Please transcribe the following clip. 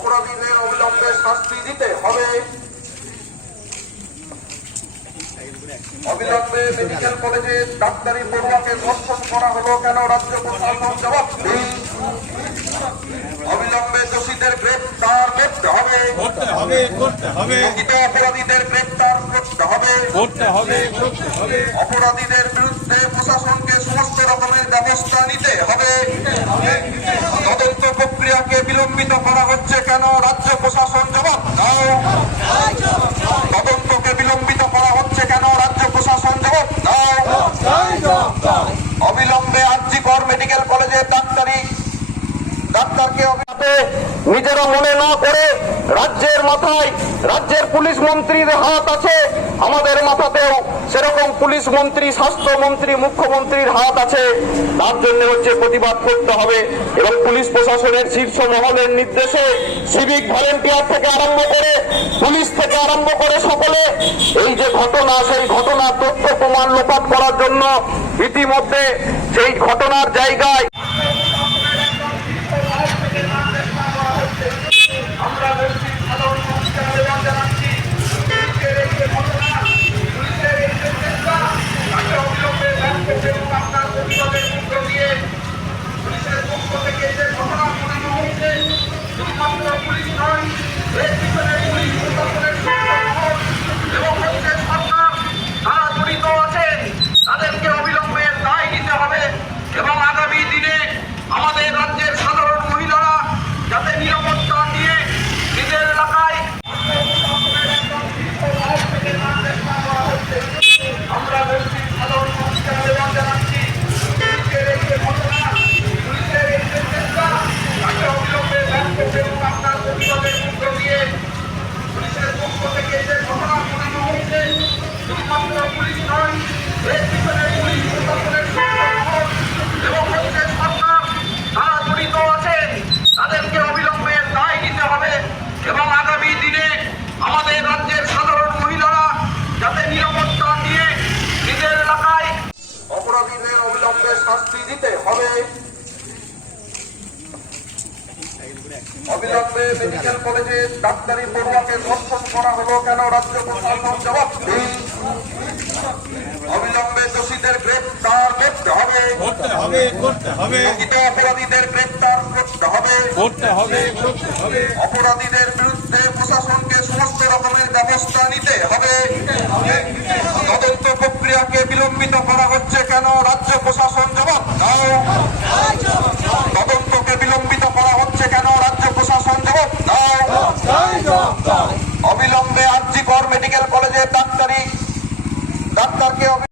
অপরাধীদের অবিলম্বে শাস্তি দিতে হবে। অবিলম্বে মেডিকেল কলেজে ডাক্তারি পড়ুয়াকে ধর্ষণ করা হলো কেন? রাজ্য প্রশাসন জবাব দিন অবিলম্বে দোষীদের গ্রেপ্তার করতে হবে। অপরাধীদের গ্রেপ্তার করতে হবে। অপরাধীদের বিরুদ্ধে প্রশাসনকে সমস্ত রকমের ব্যবস্থা নিতে হবে। বিলম্বিত করা হচ্ছে কেন? রাজ্য প্রশাসন জবাব দাও তদন্তকে বিলম্বিত করা হচ্ছে কেন রাজ্য প্রশাসন জবাব দাও অবিলম্বে আরজিকর মেডিকেল কলেজের ডাক্তারি ডাক্তারকে অবিলম্বে নিজেরা মনে না করে রাজ্যের মাথায় রাজ্যের পুলিশ মন্ত্রীর হাত আছে, আমাদের মাথাতেও সেরকম পুলিশ মন্ত্রী স্বাস্থ্যমন্ত্রী মুখ্যমন্ত্রীর হাত আছে। তার জন্য হচ্ছে প্রতিবাদ করতে হবে এবং পুলিশ প্রশাসনের শীর্ষ মহলের নির্দেশে সিভিক ভলেন্টিয়ার থেকে আরম্ভ করে পুলিশ থেকে আরম্ভ করে সকলে এই যে ঘটনা, সেই ঘটনার তথ্য প্রমাণ লোপাট করার জন্য ইতিমধ্যে সেই ঘটনার জায়গায় আমরা বলছি সাধারণ মানুষকে আবেদন জানাচ্ছি পুলিশের এই যে ঘটনা পুলিশের এই যে চেষ্টা তাকে অবিলম্বে ব্যর্থ এবং আপনার প্রতিবাদের মধ্য দিয়ে পুলিশের পক্ষ থেকে যে ঘটনা ঘটানো হয়েছে শুধুমাত্র পুলিশ নয় এর পিছনে পুলিশ প্রশাসনের সরকার এবং হচ্ছে সরকার তারা জড়িত আছেন তাদেরকে অবিলম্বে দায় নিতে হবে এবং আগামী দিনে আমাদের রাজ্যের সাধারণ মহিলারা যাতে নিরাপত্তা দিয়ে নিজের এলাকায় আমরা বলছি সাধারণ মানুষকে আবেদন জানাচ্ছি পুলিশের এই যে ঘটনা পুলিশের এই যে চেষ্টা তাকে অবিলম্বে ব্যর্থ এবং আপনার প্রতিবাদের মধ্য দিয়ে পুলিশের পক্ষ থেকে যে ঘটনা ঘটানো হয়েছে শুধুমাত্র পুলিশ নয় এর পিছনে পুলিশ প্রশাসনের সরকার এবং হচ্ছে সরকার তারা জড়িত আছেন তাদেরকে অবিলম্বে দায় নিতে হবে এবং আগামী দিনে আমাদের রাজ্যের সাধারণ মহিলারা যাতে নিরাপত্তা দিয়ে নিজের এলাকায় অপরাধীদের অবিলম্বে শাস্তি দিতে হবে। অবিলম্বে মেডিকেল কলেজে ডাক্তারি পড়ুয়াকে ধর্ষণ করা হলো কেন? রাজ্য প্রশাসন জবাব দিন অবিলম্বে দোষীদের গ্রেপ্তার করতে হবে। করতে হবে করতে হবে। প্রকৃত অপরাধীদের গ্রেপ্তার করতে হবে। করতে হবে করতে হবে। অপরাধীদের বিরুদ্ধে প্রশাসনকে সমস্ত রকমের ব্যবস্থা নিতে হবে। তদন্ত প্রক্রিয়াকে বিলম্বিত করা হচ্ছে কেন? রাজ্য প্রশাসন জবাব দাও।